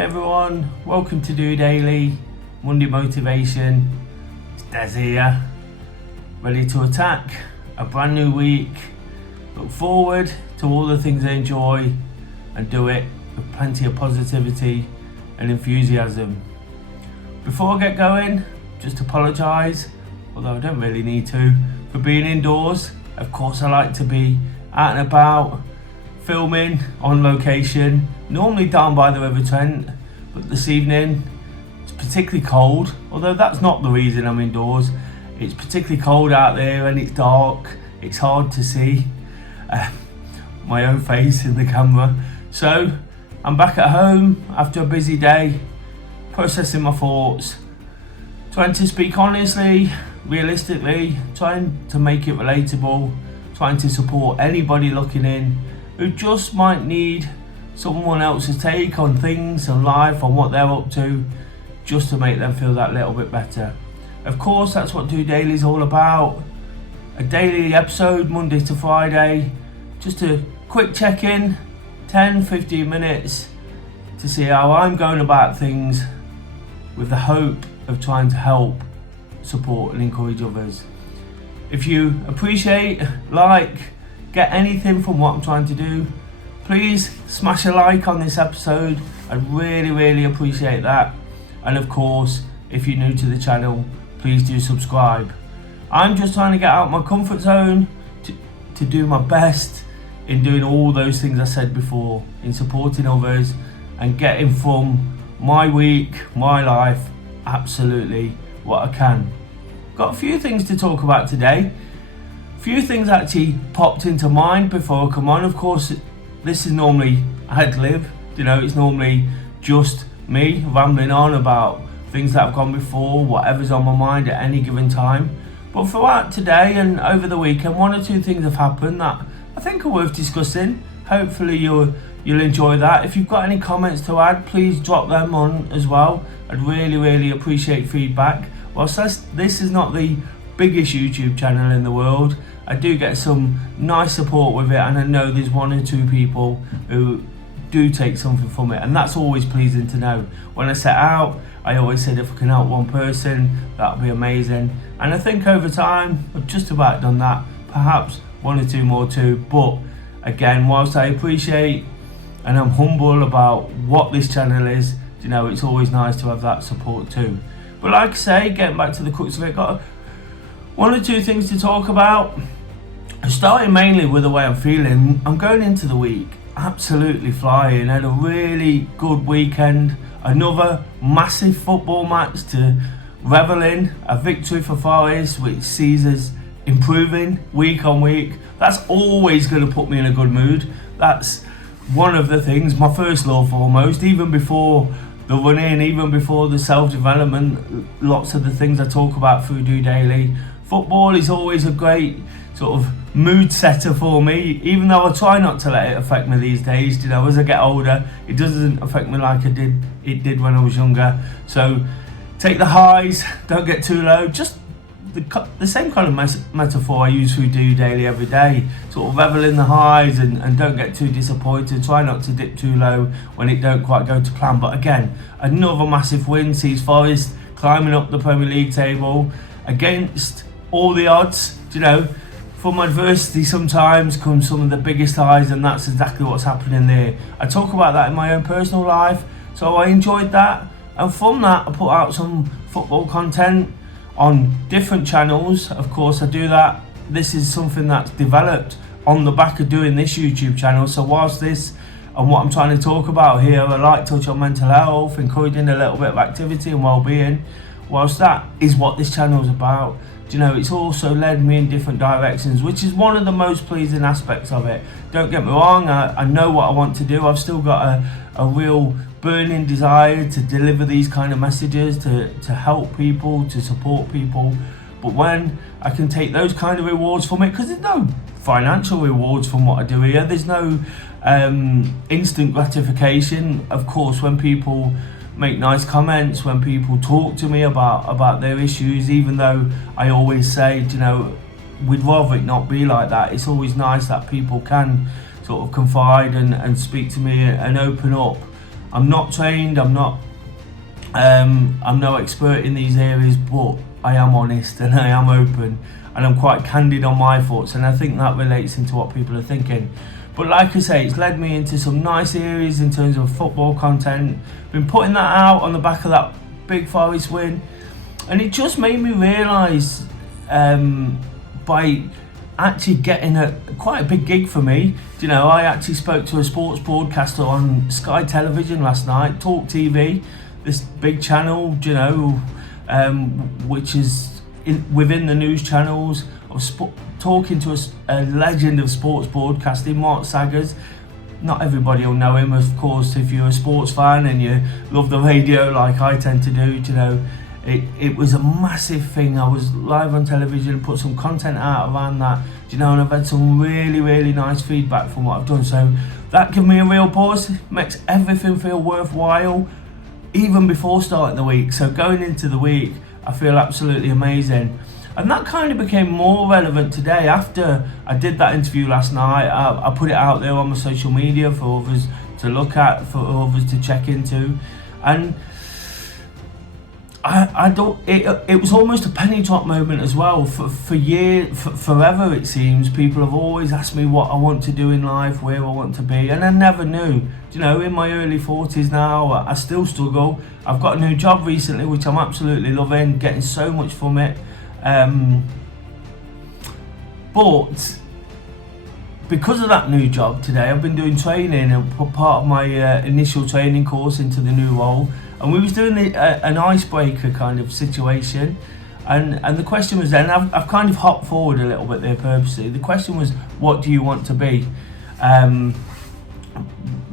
Hi everyone, welcome to DOdaily, Monday Motivation. It's Des here, ready to attack a brand new week. Look forward to all the things I enjoy and do it with plenty of positivity and enthusiasm. Before I get going, just apologise, although I don't really need to, for being indoors. Of course I like to be out and about, filming on location, normally down by the River Trent, but this evening it's particularly cold, although that's not the reason I'm indoors. It's particularly cold out there and it's dark, it's hard to see my own face in the camera. So I'm back at home after a busy day, processing my thoughts, trying to speak honestly, realistically, trying to make it relatable, trying to support anybody looking in who just might need someone else's take on things and life, on what they're up to, just to make them feel that little bit better. Of course, that's what DOdaily is all about. A daily episode, Monday to Friday. Just a quick check-in, 10-15 minutes to see how I'm going about things, with the hope of trying to help, support and encourage others. If you appreciate, get anything from what I'm trying to do, please smash a like on this episode. I'd really appreciate that. And of course, if you're new to the channel, please do subscribe. I'm just trying to get out of my comfort zone to do my best in doing all those things I said before, in supporting others and getting from my week, my life, absolutely what I can. Got a few things to talk about today. Few things actually popped into mind before I come on. Of course, this is normally ad-lib, it's normally just me rambling on about things that have gone before, whatever's on my mind at any given time. But throughout today and over the weekend, one or two things have happened that I think are worth discussing. Hopefully you'll enjoy that. If you've got any comments to add, please drop them on as well. I'd really appreciate feedback. Whilst this is not the biggest YouTube channel in the world, I do get some nice support with it, and I know there's one or two people who do take something from it, and that's always pleasing to know. When I set out, I always said if I can help one person, that would be amazing, and I think over time I've just about done that, perhaps one or two more too. But again, whilst I appreciate and I'm humble about what this channel is, it's always nice to have that support too. But like I say, getting back to the crux of it, got one or two things to talk about. Starting mainly with the way I'm feeling. I'm going into the week absolutely flying. Had a really good weekend. Another massive football match to revel in. A victory for Forest, which sees us improving week on week. That's always going to put me in a good mood. That's one of the things, my first love almost, even before the running, even before the self-development, lots of the things I talk about through DOdaily. Football is always a great sort of mood setter for me, even though I try not to let it affect me these days. As I get older, it doesn't affect me like it did when I was younger. So take the highs, don't get too low. Just the same kind of metaphor I use through DOdaily every day. Sort of revel in the highs and don't get too disappointed. Try not to dip too low when it don't quite go to plan. But again, another massive win sees Forest climbing up the Premier League table against all the odds. From adversity sometimes comes some of the biggest highs, and that's exactly what's happening there. I talk about that in my own personal life, so I enjoyed that, and from that I put out some football content on different channels. Of course I do that. This is something that's developed on the back of doing this YouTube channel. So whilst this and what I'm trying to talk about here, I like touch on mental health, encouraging a little bit of activity and well-being, whilst that is what this channel is about. It's also led me in different directions, which is one of the most pleasing aspects of it. Don't get me wrong, I know what I want to do. I've still got a real burning desire to deliver these kind of messages, to help people, to support people. But when I can take those kind of rewards from it, because there's no financial rewards from what I do here, there's no instant gratification. Of course, when people make nice comments, when people talk to me about their issues, even though I always say, we'd rather it not be like that. It's always nice that people can sort of confide and speak to me and open up I'm not trained, I'm no expert in these areas, but I am honest and I am open and I'm quite candid on my thoughts, and I think that relates into what people are thinking. But like I say, it's led me into some nice areas in terms of football content. Been putting that out on the back of that big Forest win, and it just made me realise by actually getting quite a big gig for me. You know, I actually spoke to a sports broadcaster on Sky Television last night, Talk TV, this big channel, you know, which is within the news channels. I was talking to a legend of sports broadcasting, Mark Saggers. Not everybody will know him, of course, if you're a sports fan and you love the radio like I tend to do. You know, it was a massive thing. I was live on television, put some content out around that, you know, and I've had some really, really nice feedback from what I've done. So that gave me a real pause, makes everything feel worthwhile, even before starting the week. So going into the week, I feel absolutely amazing. And that kind of became more relevant today after I did that interview last night. I put it out there on my social media for others to look at, for others to check into. And it was almost a penny drop moment as well. Forever it seems, people have always asked me what I want to do in life, where I want to be, and I never knew. You know, in my early 40s now, I still struggle. I've got a new job recently, which I'm absolutely loving, getting so much from it. But because of that new job today, I've been doing training, and part of my initial training course into the new role, and we was doing an icebreaker kind of situation, and the question was then, I've kind of hopped forward a little bit there purposely. The question was, what do you want to be?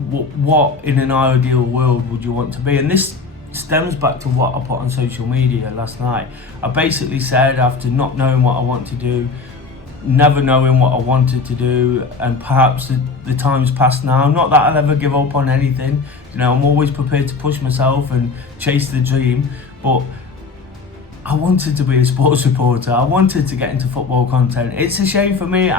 What in an ideal world would you want to be? And this stems back to what I put on social media last night. I basically said, after not knowing what I want to do, never knowing what I wanted to do, and perhaps the time's passed now. Not that I'll ever give up on anything, you know, I'm always prepared to push myself and chase the dream, but I wanted to be a sports reporter. I wanted to get into football content. It's a shame for me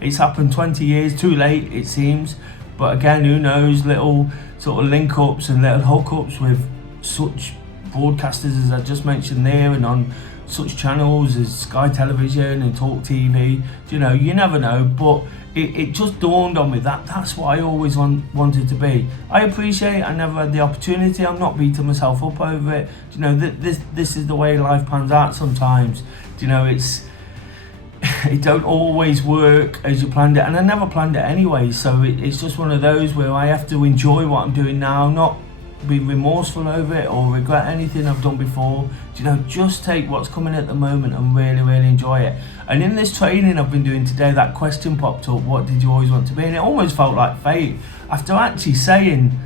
it's happened 20 years too late, it seems, but again, who knows, little sort of link ups and little hookups with such broadcasters as I just mentioned there, and on such channels as Sky Television and Talk TV, you know, you never know. But it just dawned on me that that's what I always wanted to be. I appreciate I never had the opportunity. I'm not beating myself up over it. You know, this is the way life pans out sometimes. You know, it don't always work as you planned it, and I never planned it anyway. So it's just one of those where I have to enjoy what I'm doing now, not be remorseful over it or regret anything I've done before. You know, just take what's coming at the moment and really, really enjoy it. And in this training I've been doing today, that question popped up, what did you always want to be? And it almost felt like fate. After actually saying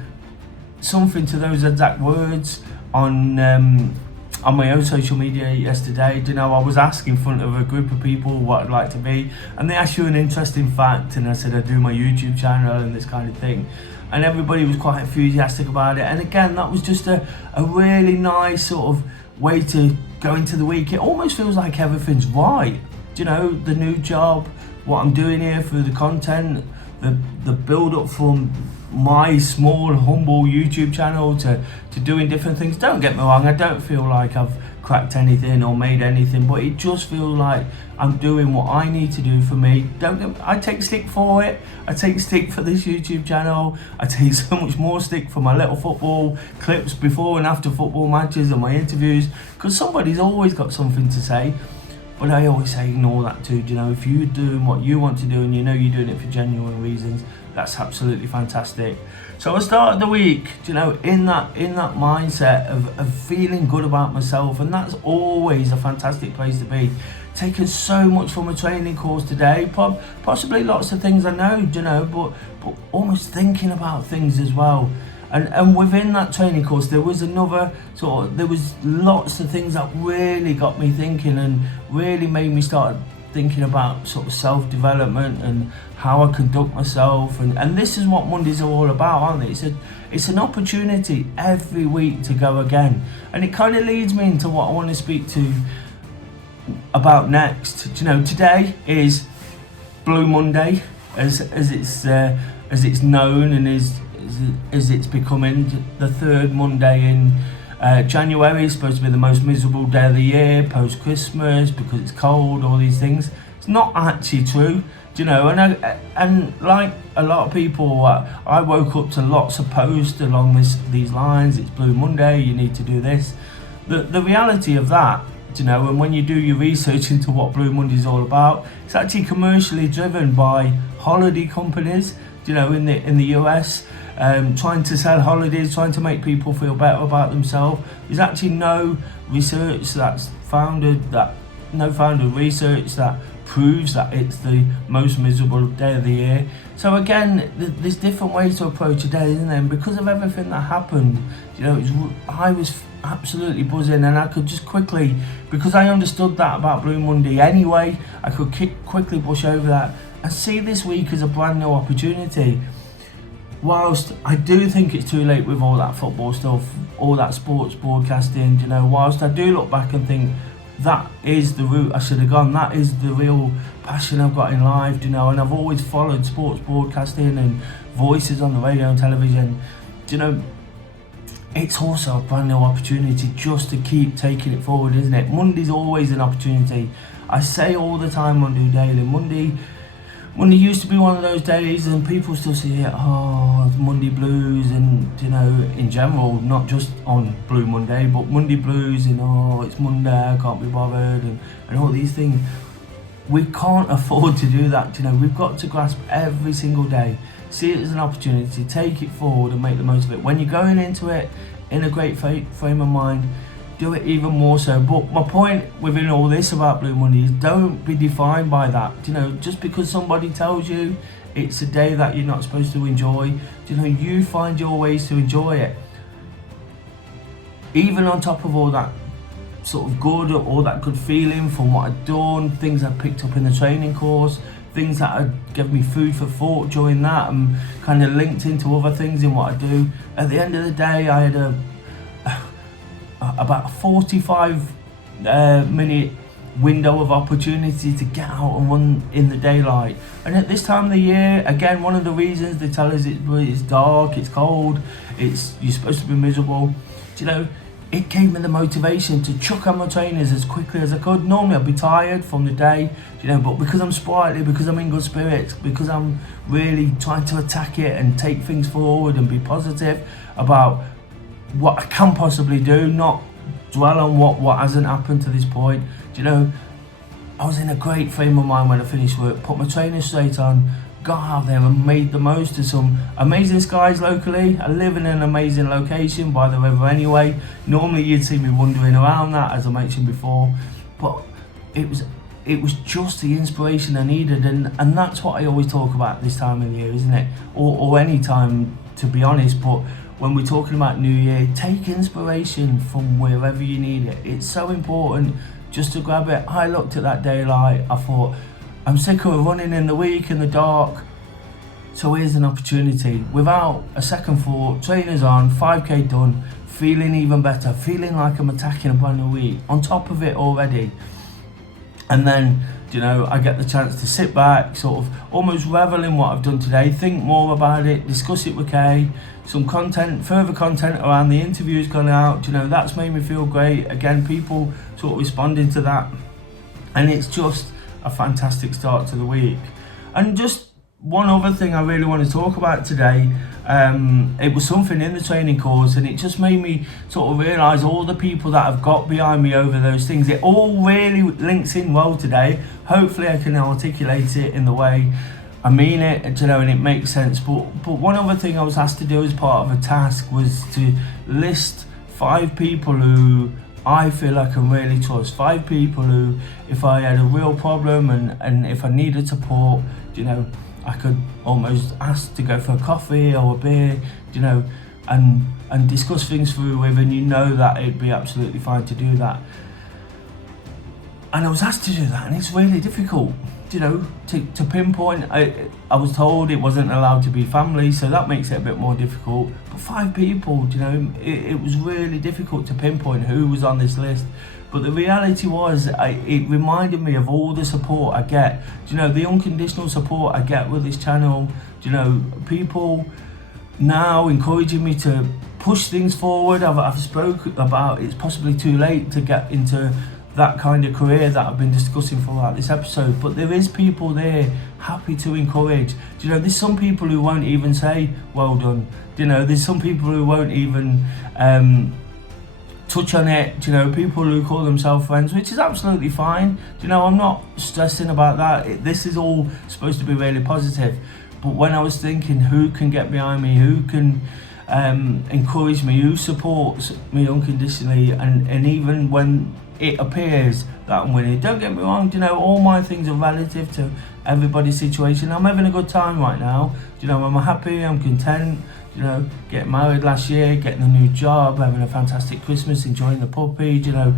something to those exact words on my own social media yesterday, you know, I was asked in front of a group of people what I'd like to be, and they asked you an interesting fact, and I said I do my YouTube channel and this kind of thing. And everybody was quite enthusiastic about it. And again, that was just a really nice sort of way to go into the week. It almost feels like everything's right. You know, the new job, what I'm doing here for the content, the build up from my small, humble YouTube channel to doing different things. Don't get me wrong, I don't feel like I've cracked anything or made anything, but it just feels like I'm doing what I need to do for me. I take stick for it. I take stick for this YouTube channel. I take so much more stick for my little football clips before and after football matches and my interviews, because somebody's always got something to say. But I always say ignore that too. You know, if you're doing what you want to do and you know you're doing it for genuine reasons, that's absolutely fantastic. So I started the week, you know, in that mindset of feeling good about myself, and that's always a fantastic place to be. Taken so much from a training course today, possibly lots of things I know, you know, but almost thinking about things as well. And within that training course, there was lots of things that really got me thinking and really made me start thinking about sort of self-development and how I conduct myself, and this is what Mondays are all about, aren't they? It's an opportunity every week to go again, and it kind of leads me into what I want to speak to about next. You know, today is Blue Monday, as it's known and is as it's becoming the third Monday in January. Is supposed to be the most miserable day of the year, post-Christmas, because it's cold, all these things. It's not actually true, and like a lot of people, I woke up to lots of posts along these lines. It's Blue Monday, you need to do this. The reality of that, and when you do your research into what Blue Monday is all about, it's actually commercially driven by holiday companies, in the US, trying to sell holidays, trying to make people feel better about themselves. There's actually no research that's research that proves that it's the most miserable day of the year. So again, there's different ways to approach a day, isn't there? And because of everything that happened, I was absolutely buzzing, and I could just quickly, because I understood that about Blue Monday anyway, I could quickly brush over that and see this week as a brand new opportunity. Whilst I do think it's too late with all that football stuff, all that sports broadcasting, whilst I do look back and think that is the route I should have gone, that is the real passion I've got in life, and I've always followed sports broadcasting and voices on the radio and television, it's also a brand new opportunity just to keep taking it forward, isn't it? Monday's always an opportunity. I say all the time on DOdaily, Monday used to be one of those days, and people still say, it's Monday blues, and in general, not just on Blue Monday, but Monday blues, and it's Monday, I can't be bothered, and all these things. We can't afford to do that. We've got to grasp every single day, see it as an opportunity, take it forward and make the most of it. When you're going into it in a great frame of mind, do it even more so. But my point within all this about Blue Monday is don't be defined by that. Just because somebody tells you it's a day that you're not supposed to enjoy, you find your ways to enjoy it. Even on top of all that sort of good, all that good feeling from what I'd done, things I picked up in the training course, things that had given me food for thought during that, and kind of linked into other things in what I do. At the end of the day, I had about a 45 minute window of opportunity to get out and run in the daylight. And at this time of the year, again, one of the reasons they tell us it's dark, it's cold, you're supposed to be miserable, it gave me the motivation to chuck on my trainers as quickly as I could. Normally I'd be tired from the day, but because I'm sprightly, because I'm in good spirits, because I'm really trying to attack it and take things forward and be positive about what I can possibly do, not dwell on what hasn't happened to this point. I was in a great frame of mind when I finished work, put my trainers straight on, got out there and made the most of some amazing skies locally. I live in an amazing location by the river anyway. Normally you'd see me wandering around that, as I mentioned before, but it was just the inspiration I needed, and that's what I always talk about this time of the year, isn't it? Or any time, to be honest. But when we're talking about New Year, take inspiration from wherever you need it. It's so important just to grab it. I looked at that daylight, I thought, I'm sick of running in the week in the dark, so here's an opportunity. Without a second thought, trainers on, 5k done, feeling even better, feeling like I'm attacking a brand new week, on top of it already. And then, I get the chance to sit back, sort of almost revel in what I've done today, think more about it, discuss it with Kay, some further content around the interviews gone out, that's made me feel great. Again, people sort of responding to that, and it's just a fantastic start to the week. And just one other thing I really want to talk about today, it was something in the training course, and it just made me sort of realise all the people that have got behind me over those things. It all really links in well today. Hopefully I can articulate it in the way I mean it, and it makes sense. But one other thing I was asked to do as part of a task was to list 5 people who I feel I can really trust. 5 people who, if I had a real problem and if I needed support, I could almost ask to go for a coffee or a beer, and discuss things through with, and that it'd be absolutely fine to do that. And I was asked to do that, and it's really difficult, to pinpoint. I was told it wasn't allowed to be family, so that makes it a bit more difficult. But 5 people, it was really difficult to pinpoint who was on this list. But the reality was, it reminded me of all the support I get, the unconditional support I get with this channel, people now encouraging me to push things forward. I've spoken about it's possibly too late to get into that kind of career that I've been discussing throughout this episode, but there is people there happy to encourage. Do you know, there's some people who won't even say well done. Do you know, there's some people who won't even touch on it. Do you know, people who call themselves friends, which is absolutely fine. Do you know, I'm not stressing about that. This is all supposed to be really positive. But when I was thinking, who can get behind me, who can encourage me, who supports me unconditionally, and even when it appears that I'm winning, don't get me wrong, you know, all my things are relative to everybody's situation. I'm having a good time right now. You know, I'm happy, I'm content. You know, getting married last year, getting a new job, having a fantastic Christmas, enjoying the puppy. You know,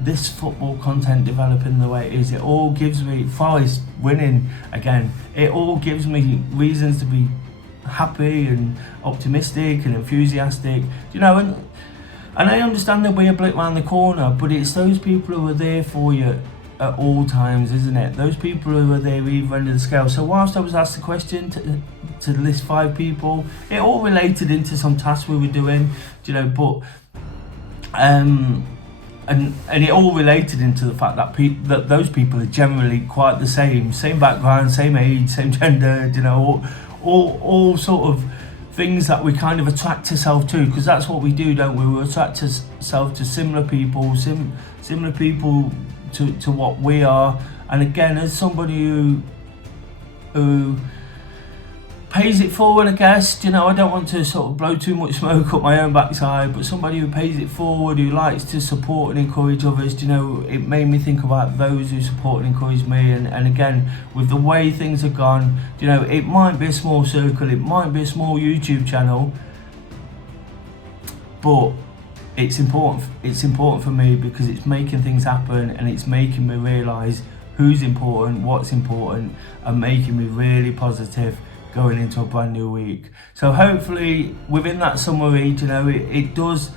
this football content developing the way it is, it all gives me, Forest winning again, it all gives me reasons to be happy and optimistic and enthusiastic. You know, and I understand there'll be a blip around the corner, but it's those people who are there for you at all times, isn't it? Those people who are there either end of the scale. So whilst I was asked the question to list 5 people, it all related into some tasks we were doing, you know, but and it all related into the fact that that those people are generally quite the same background, same age, same gender, you know, all sort of things that we kind of attract ourselves to, because that's what we do, don't we? We attract ourselves to similar people, similar people to what we are. And again, as somebody who pays it forward, I guess, you know, I don't want to sort of blow too much smoke up my own backside, but somebody who pays it forward, who likes to support and encourage others, you know, it made me think about those who support and encourage me. And again, with the way things have gone, you know, it might be a small circle, it might be a small YouTube channel, but it's important for me, because it's making things happen and it's making me realise who's important, what's important, and making me really positive going into a brand new week. So hopefully within that summary, you know, it does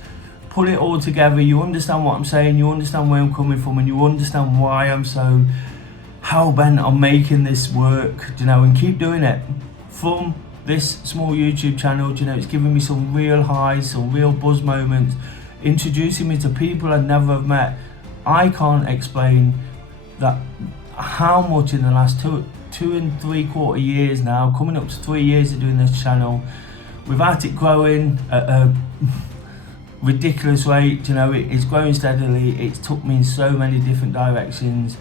put it all together. You understand what I'm saying, you understand where I'm coming from, and you understand why I'm so hell-bent on making this work, you know, and keep doing it. From this small YouTube channel, you know, it's giving me some real highs, some real buzz moments, introducing me to people I'd never have met. I can't explain that how much in the last two and 3/4 years now, coming up to 3 years of doing this channel, without it growing at a ridiculous rate, you know, it's growing steadily. It's took me in so many different directions,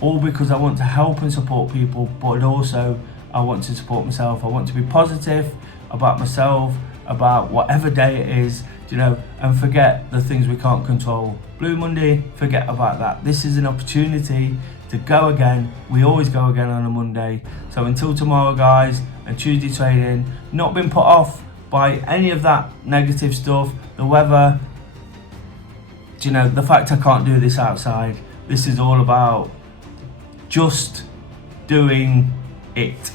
all because I want to help and support people, but also I want to support myself. I want to be positive about myself, about whatever day it is, you know, and forget the things we can't control. Blue Monday, forget about that. This is an opportunity to go again. We always go again on a Monday. So until tomorrow, guys, and Tuesday training, not been put off by any of that negative stuff, the weather, you know, the fact I can't do this outside. This is all about just doing it.